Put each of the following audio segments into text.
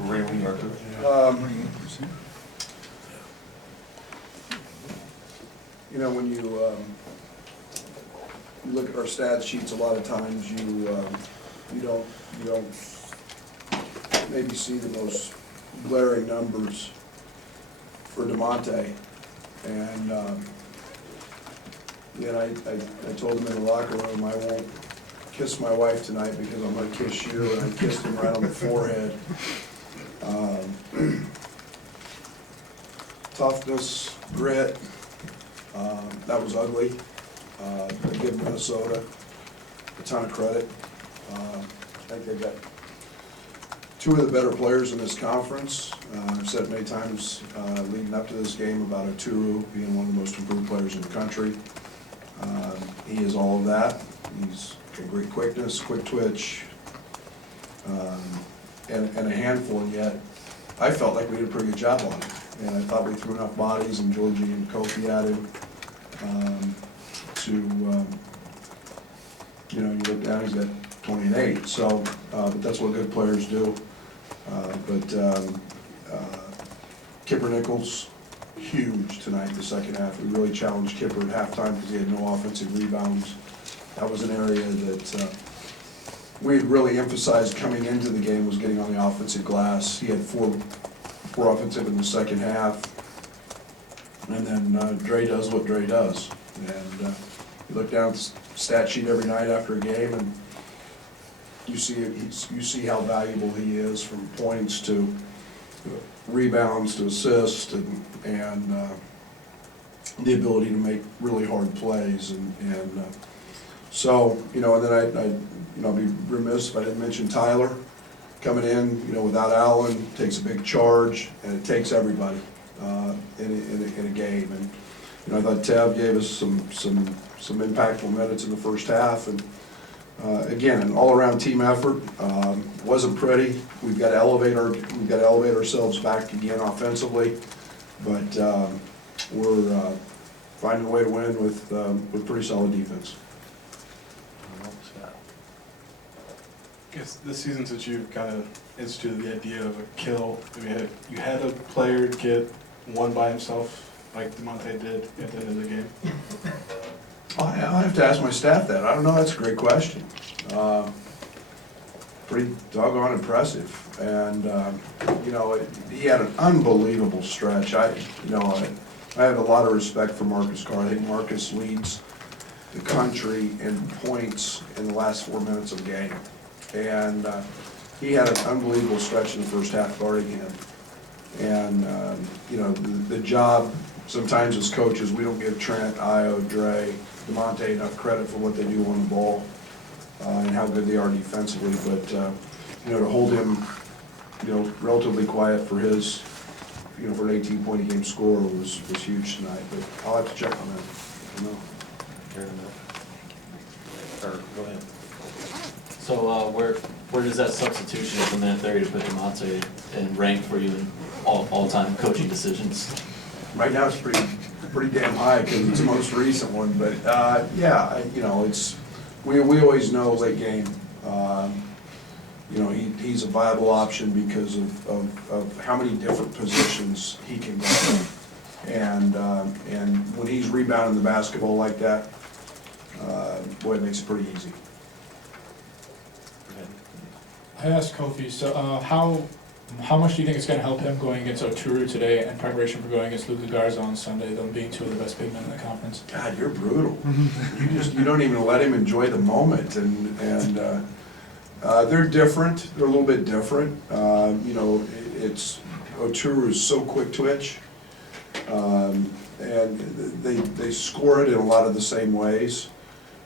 Railing Arthur. You know, when you look at our stat sheets, a lot of times you don't maybe see the most glaring numbers for DeMonte. And I told him in the locker room, I won't kiss my wife tonight because I'm going to kiss you, and I kissed him right on the forehead. Toughness, grit, that was ugly. I give Minnesota a ton of credit. I think they've got two of the better players in this conference. I've said it many times leading up to this game about Oturu being one of the most improved players in the country. He is all of that. He's got great quickness, quick twitch, and a handful, and yet I felt like we did a pretty good job on him. And I thought we threw enough bodies, and Georgie and Kofi at him to, you know, you look down, he's got 20 and 8. So, but that's what good players do. Kipper Nichols, huge tonight in the second half. We really challenged Kipper at halftime because he had no offensive rebounds. That was an area that we had really emphasized coming into the game, was getting on the offensive glass. He had four offensive in the second half. And then Dre does what Dre does. And you look down at the stat sheet every night after a game, and you see how valuable he is, from points to rebounds to assists, and the ability to make really hard plays. So, you know, and then I'd be remiss if I didn't mention Tyler coming in. You know, without Allen, takes a big charge, and it takes everybody in a game. And you know, I thought Tev gave us some impactful minutes in the first half, and again, an all-around team effort. Wasn't pretty. We've got to elevate ourselves back again offensively, but we're finding a way to win with pretty solid defense. I guess this season, since you've kind of instituted the idea of a kill, you had a player get one by himself like DeMonte did at the end of the game? I'll have to ask my staff that. I don't know. That's a great question. Pretty doggone impressive. And, you know, he had an unbelievable stretch. I have a lot of respect for Marcus Carr. I think Marcus leads the country in points in the last 4 minutes of a game. And he had an unbelievable stretch in the first half guarding him. And, you know, the job, sometimes as coaches, we don't give Trent, Io, Dre, DeMonte enough credit for what they do on the ball and how good they are defensively. But, you know, to hold him, you know, relatively quiet for his, you know, for an 18-point a game score was huge tonight. But I'll have to check on that. You know. Fair enough. Or, go ahead. So where does that substitution of the minute 30 to put DeMonte in rank for you in all-time coaching decisions? Right now it's pretty damn high because it's the most recent one. But yeah, you know, it's we always know late game. You know, he's a viable option because of how many different positions he can go. And when he's rebounding the basketball like that, boy, it makes it pretty easy. I asked Kofi, so how much do you think it's going to help him going against Oturu today in preparation for going against Luka Garza on Sunday, them being two of the best big men in the conference? God, you're brutal. You don't even let him enjoy the moment, and they're different. They're a little bit different. You know, Oturu is so quick twitch, and they score it in a lot of the same ways.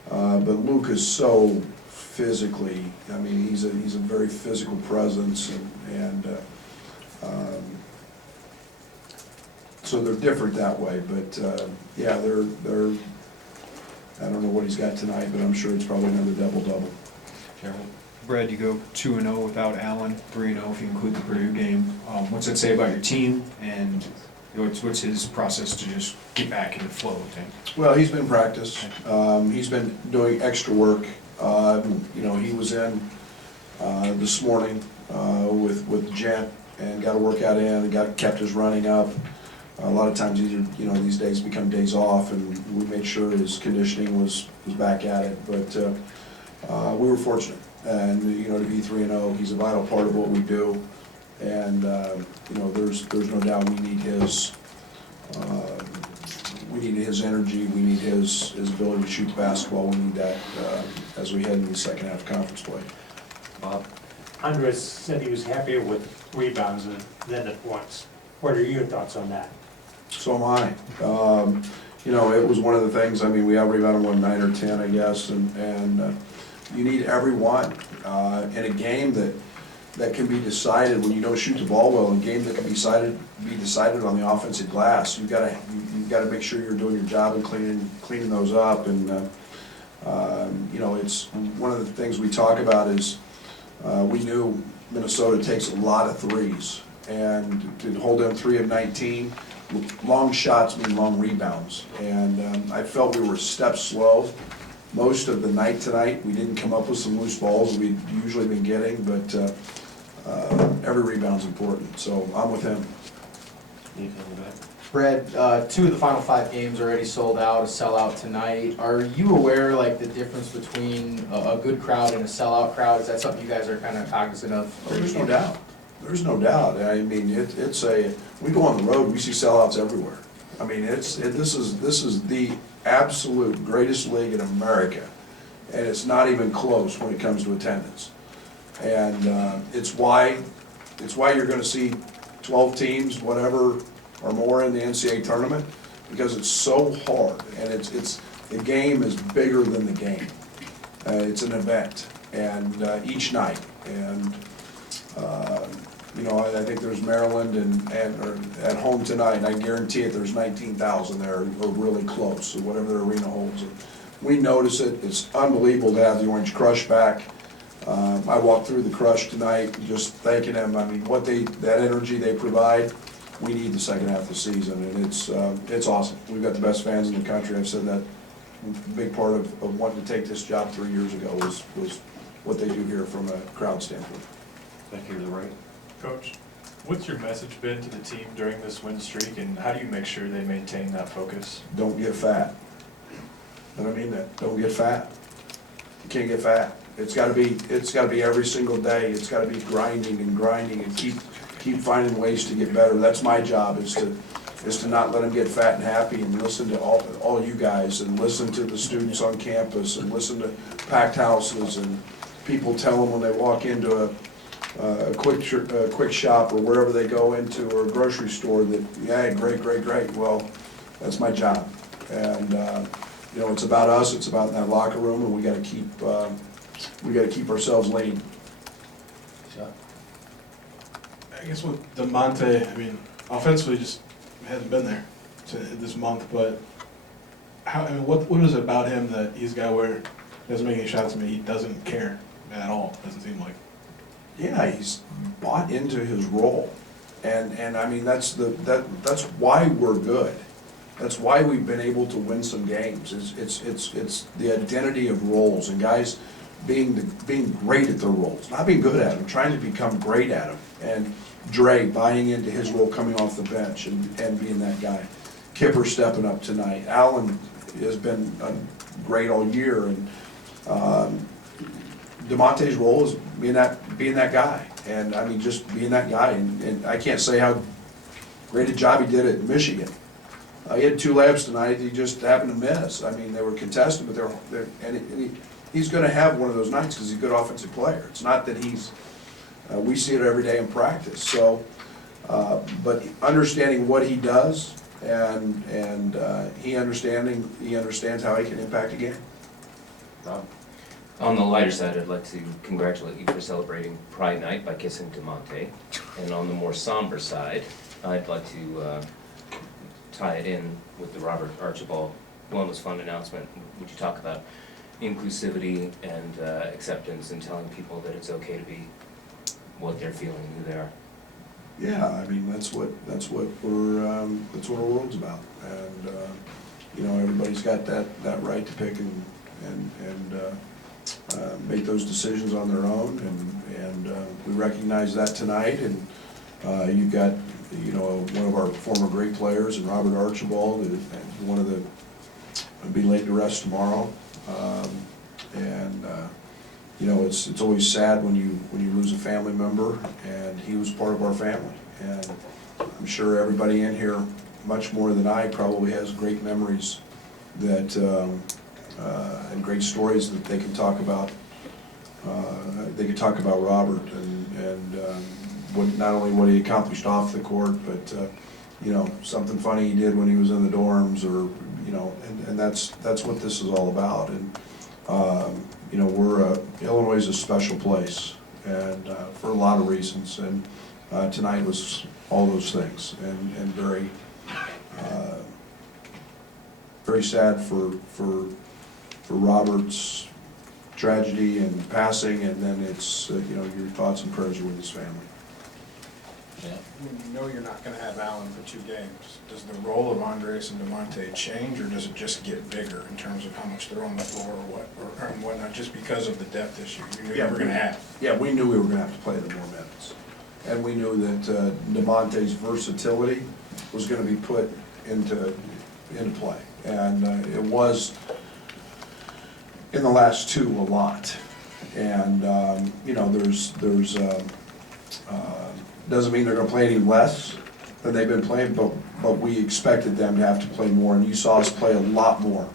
But Luka's so physically, I mean, he's a very physical presence, and so they're different that way. But yeah, they're I don't know what he's got tonight, but I'm sure it's probably another double-double. Brad, you go 2-0 without Allen, 3-0 if you include the Purdue game. What's that say about your team, and what's his process to just get back in the flow of things? Well, he's been in practice. He's been doing extra work. You know, he was in this morning with Jen, and got a workout in, and kept his running up. A lot of times these days become days off, and we made sure his conditioning was back at it. But we were fortunate, and to be 3-0, he's a vital part of what we do, and there's no doubt we need his energy, we need his ability to shoot the basketball. We need that as we head into the second half of conference play. Bob? Andres said he was happier with rebounds than at points. What are your thoughts on that? So am I. It was one of the things, we out-rebounded 9 or 10, I guess, and you need every one. In a game that can be decided when you don't shoot the ball well, in a game that can be decided on the offensive glass, you've got to make sure you're doing your job and cleaning those up. And it's one of the things we talk about is we knew Minnesota takes a lot of threes, and to hold them 3 of 19, long shots mean long rebounds. And I felt we were a step slow most of the night tonight. We didn't come up with some loose balls we've usually been getting, but every rebound's important, so I'm with him. Anything on that? Brad, 2 of the final 5 games already sold out, a sellout tonight. Are you aware, like, the difference between a good crowd and a sellout crowd? Is that something you guys are kind of cognizant of? Oh, there's no doubt. There's no doubt. We go on the road, we see sellouts everywhere. This is the absolute greatest league in America, and it's not even close when it comes to attendance. And it's why you're gonna see 12 teams, whatever, or more in the NCAA tournament, because it's so hard, and the game is bigger than the game. It's an event, and each night, and I think there's Maryland or at home tonight, and I guarantee it, there's 19,000 there, or really close, or whatever the arena holds. And we notice it. It's unbelievable to have the Orange Crush back. I walked through the Crush tonight, just thanking them. That energy they provide, we need the second half of the season, and it's awesome. We've got the best fans in the country. I've said that a big part of wanting to take this job 3 years ago was what they do here from a crowd standpoint. Back here to the right. Coach, what's your message been to the team during this win streak, and how do you make sure they maintain that focus? Don't get fat. And I mean that. Don't get fat. You can't get fat. It's gotta be every single day. It's gotta be grinding and keep finding ways to get better. That's my job, is to not let them get fat and happy, and listen to all you guys, and listen to the students on campus, and listen to packed houses, and people tell them when they walk into a quick shop or wherever they go into, or a grocery store, that, yeah, great. Well, that's my job. And it's about us, it's about that locker room, and we gotta keep ourselves lean. I guess with DeMonte, offensively just hasn't been there this month, but what is it about him that he's got where he doesn't make any shots? He doesn't care at all, doesn't seem like. Yeah, he's bought into his role, and that's why we're good. That's why we've been able to win some games. It's the identity of roles, and guys being great at their roles, not being good at them, trying to become great at them. And Dre buying into his role, coming off the bench and being that guy. Kipper stepping up tonight. Allen has been great all year, and DeMonte's role is being that guy, and just being that guy. And I can't say how great a job he did at Michigan. He had 2 layups tonight. He just happened to miss. They were contested, but he's going to have one of those nights because he's a good offensive player. It's not that we see it every day in practice. So, but understanding what he does, and he understands how he can impact a game. Rob? On the lighter side, I'd like to congratulate you for celebrating Pride Night by kissing DeMonte. And on the more somber side, I'd like to tie it in with the Robert Archibald Wellness Fund announcement. Would you talk about inclusivity and acceptance, and telling people that it's okay to be what they're feeling, who they are? Yeah, that's what our world's about, and everybody's got that right to pick and make those decisions on their own, And we recognize that tonight, and you've got, you know, one of our former great players, and Robert Archibald, and one of the, will be laid to rest tomorrow. You know, it's always sad when you lose a family member, and he was part of our family. And I'm sure everybody in here, much more than I, probably has great memories that, and great stories that they can talk about. They could talk about Robert and what, not only what he accomplished off the court, but you know, something funny he did when he was in the dorms, or you know, and that's what this is all about. And you know, Illinois is a special place, and for a lot of reasons. And tonight was all those things, and very sad for Robert's tragedy and passing, and then it's, you know, your thoughts and prayers are with his family. Yeah. When you know you're not gonna have Allen for 2 games, does the role of Andres and DeMonte change, or does it just get bigger in terms of how much they're on the floor or whatnot, just because of the depth issue you knew you were gonna have? Yeah, we knew we were gonna have to play them more minutes. And we knew that DeMonte's versatility was gonna be put into play. And it was, in the last 2, a lot. And, you know, doesn't mean they're gonna play any less than they've been playing, but we expected them to have to play more, and you saw us play a lot more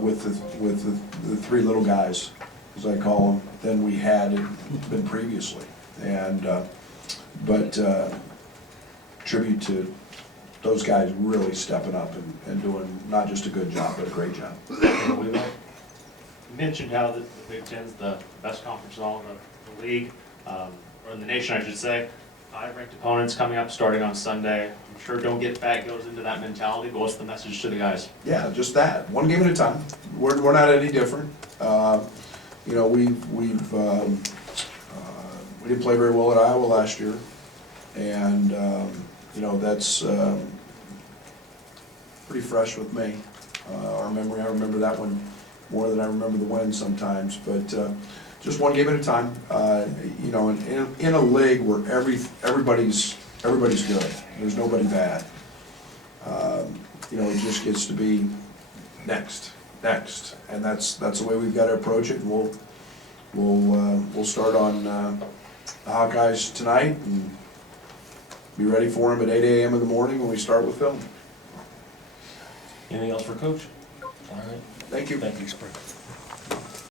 with the 3 little guys, as I call them, than we had been previously. And but tribute to those guys really stepping up and doing not just a good job, but a great job. You mentioned how the Big Ten's the best conference in all of the league, or in the nation, I should say. 5 ranked opponents coming up, starting on Sunday. I'm sure don't get fat goes into that mentality, but what's the message to the guys? Yeah, just that, one game at a time. We're not any different. You know, we didn't play very well at Iowa last year, and you know, that's pretty fresh with me. Our memory, I remember that one more than I remember the win sometimes, but just one game at a time. You know, in a league where everybody's good, there's nobody bad. You know, it just gets to be next, and that's the way we've got to approach it. And we'll start on the Hawkeyes tonight and be ready for them at 8 a.m. in the morning when we start with film. Anything else for Coach? All right. Thank you. Thank you.